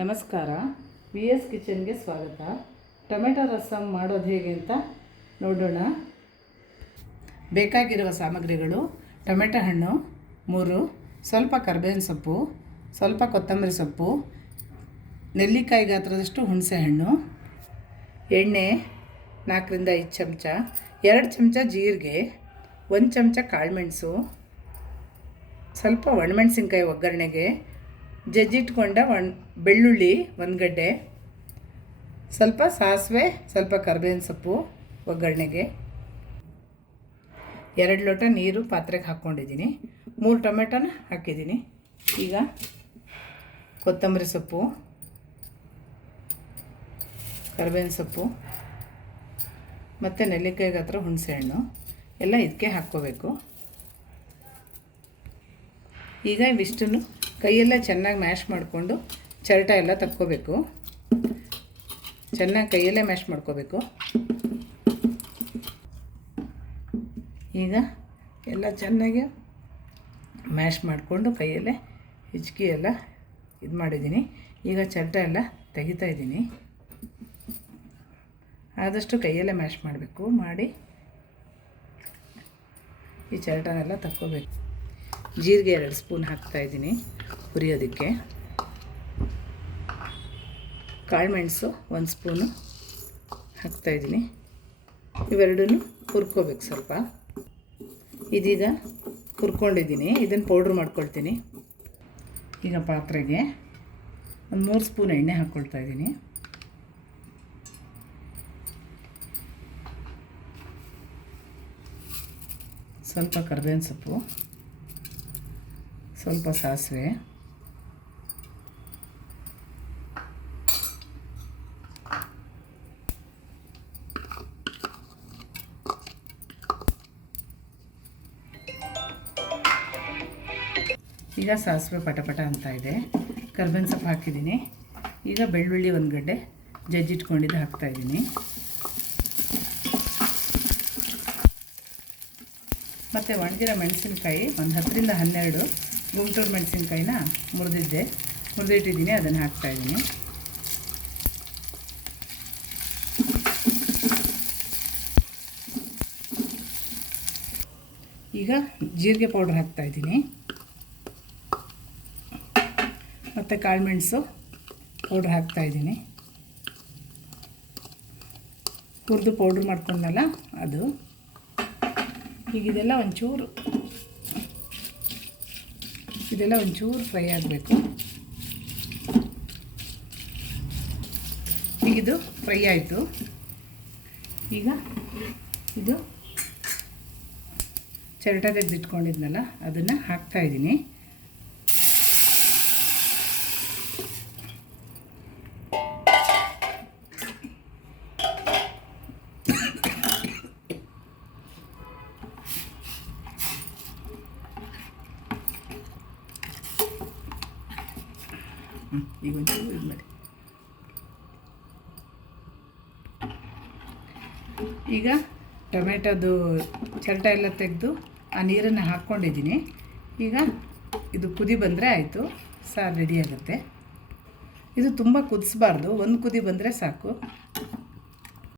ನಮಸ್ಕಾರ, VS ಕಿಚನ್ಗೆ ಸ್ವಾಗತ. Tomato rasam ಮಾಡೋದು ಹೇಗೆ ಅಂತ ನೋಡೋಣ. ಬೇಕಾಗಿರುವ ಸಾಮಗ್ರಿಗಳು: ಟೊಮೆಟೊ ಹಣ್ಣು 3, ಸ್ವಲ್ಪ ಕರಿಬೇವಿನ ಸೊಪ್ಪು, ಸ್ವಲ್ಪ ಕೊತ್ತಂಬರಿ ಸೊಪ್ಪು, ನೆಲ್ಲಿಕಾಯಿ ಗಾತ್ರದಷ್ಟು ಹುಣಸೆ ಹಣ್ಣು, ಎಣ್ಣೆ 4ರಿಂದ 5 ಚಮಚ, 2 ಚಮಚ ಜೀರಿಗೆ, 1 ಚಮಚ ಕಾಳುಮೆಣಸು, ಸ್ವಲ್ಪ ಒಣಮೆಣಸಿನ್ಕಾಯಿ ಒಗ್ಗರಣೆಗೆ, ಜಜ್ಜಿಟ್ಕೊಂಡ ಬೆಳ್ಳುಳ್ಳಿ 1 ಗಡ್ಡೆ, ಸ್ವಲ್ಪ ಸಾಸಿವೆ, ಸ್ವಲ್ಪ ಕರಿಬೇವಿನ ಸೊಪ್ಪು ಒಗ್ಗರಣೆಗೆ, 2 ಲೋಟ ನೀರು ಪಾತ್ರೆಗೆ ಹಾಕ್ಕೊಂಡಿದ್ದೀನಿ. 3 ಟೊಮೆಟೊನ ಹಾಕಿದ್ದೀನಿ. ಈಗ ಕೊತ್ತಂಬರಿ ಸೊಪ್ಪು, ಕರಿಬೇವಿನ ಸೊಪ್ಪು ಮತ್ತು ನೆಲ್ಲಿಕಾಯಿ ಗಾತ್ರ ಹುಣಸೆ ಹಣ್ಣು ಎಲ್ಲ ಇದಕ್ಕೆ ಹಾಕ್ಕೋಬೇಕು. ಈಗ ಇವಿಷ್ಟನ್ನು ಕೈಯೆಲ್ಲ ಚೆನ್ನಾಗಿ ಮ್ಯಾಶ್ ಮಾಡಿಕೊಂಡು ಚರಟ ಎಲ್ಲ ತಕ್ಕೋಬೇಕು. ಚೆನ್ನಾಗಿ ಕೈಯಲ್ಲೇ ಮ್ಯಾಶ್ ಮಾಡ್ಕೋಬೇಕು. ಈಗ ಎಲ್ಲ ಚೆನ್ನಾಗಿ ಮ್ಯಾಶ್ ಮಾಡಿಕೊಂಡು ಕೈಯಲ್ಲೇ ಹಿಚ್ಕಿ ಎಲ್ಲ ಇದು ಮಾಡಿದ್ದೀನಿ. ಈಗ ಚರಟ ಎಲ್ಲ ತೆಗಿತಾ ಇದ್ದೀನಿ. ಆದಷ್ಟು ಕೈಯಲ್ಲೇ ಮ್ಯಾಶ್ ಮಾಡಬೇಕು. ಮಾಡಿ ಈ ಚರಟನೆಲ್ಲ ತಕ್ಕೋಬೇಕು. ಜೀರಿಗೆ 2 ಸ್ಪೂನ್ ಹಾಕ್ತಾಯಿದ್ದೀನಿ ಹುರಿಯೋದಕ್ಕೆ. ಕಾಳುಮೆಣಸು 1 ಸ್ಪೂನು ಹಾಕ್ತಾಯಿದ್ದೀನಿ. ಇವೆರಡೂ ಹುರ್ಕೋಬೇಕು ಸ್ವಲ್ಪ. ಇದೀಗ ಹುರ್ಕೊಂಡಿದ್ದೀನಿ. ಇದನ್ನು ಪೌಡ್ರ್ ಮಾಡ್ಕೊಳ್ತೀನಿ. ಈಗ ಪಾತ್ರೆಗೆ 3 ಸ್ಪೂನ್ ಎಣ್ಣೆ ಹಾಕ್ಕೊಳ್ತಾಯಿದ್ದೀನಿ. ಸ್ವಲ್ಪ ಕರಿಬೇವಿನ ಸೊಪ್ಪು, ಸ್ವಲ್ಪ ಸಾಸಿವೆ, ಈಗ ಸಾಸಿವೆ ಪಟಪಟ ಅಂತ ಇದೆ. ಕರಿಬೇವಿನ ಸೊಪ್ಪು ಹಾಕಿದ್ದೀನಿ. ಈಗ ಬೆಳ್ಳುಳ್ಳಿ 1 ಗಡ್ಡೆ ಜಜ್ಜಿಟ್ಕೊಂಡಿದ್ದು ಹಾಕ್ತಾಯಿದ್ದೀನಿ. ಮತ್ತು ಒಣಗಿರೋ ಮೆಣಸಿನ್ಕಾಯಿ 10ರಿಂದ 12 ಗುಂಟೂರು ಮೆಣಸಿನ್ಕಾಯಿನ ಮುರಿದಿಟ್ಟಿದ್ದೀನಿ. ಅದನ್ನು ಹಾಕ್ತಾಯಿದ್ದೀನಿ. ಈಗ ಜೀರಿಗೆ ಪೌಡ್ರ್ ಹಾಕ್ತಾಯಿದ್ದೀನಿ. ಮತ್ತು ಕಾಳುಮೆಣಸು ಪೌಡ್ರ್ ಹಾಕ್ತಾಯಿದ್ದೀನಿ. ಹುರಿದು ಪೌಡ್ರ್ ಮಾಡ್ಕೊಂಡಲ್ಲ ಅದು. ಈಗ ಇದೆಲ್ಲ ಒಂಚೂರು ಫ್ರೈ ಆಗಬೇಕು. ಈಗ ಇದು ಫ್ರೈ ಆಯಿತು. ಈಗ ಇದು ಚರಟ ತೆಗೆದಿಟ್ಕೊಂಡಿದ್ನಲ್ಲ ಅದನ್ನು ಹಾಕ್ತಾಯಿದ್ದೀನಿ. ಈಗ ಒಂಚೂರು ಇದು ಮಾಡಿ. ಈಗ ಟೊಮೆಟೊದು ಚರಟ ಎಲ್ಲ ತೆಗೆದು ಆ ನೀರನ್ನು ಹಾಕ್ಕೊಂಡಿದ್ದೀನಿ. ಈಗ ಇದು ಕುದಿ ಬಂದರೆ ಆಯಿತು, ಸಾರು ರೆಡಿ ಆಗುತ್ತೆ. ಇದು ತುಂಬ ಕುದಿಸ್ಬಾರ್ದು, 1 ಕುದಿ ಬಂದರೆ ಸಾಕು.